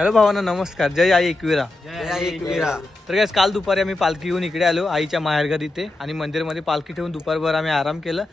Hello भावांनो, नमस्कार. जय आई एकविरा. एकविरा. तर काय काल दुपारी आम्ही पालखी घेऊन इकडे आलो आईच्या माहेरघर इथे आणि मंदिरमध्ये पालखी ठेवून दुपारभर आम्ही आराम केलं.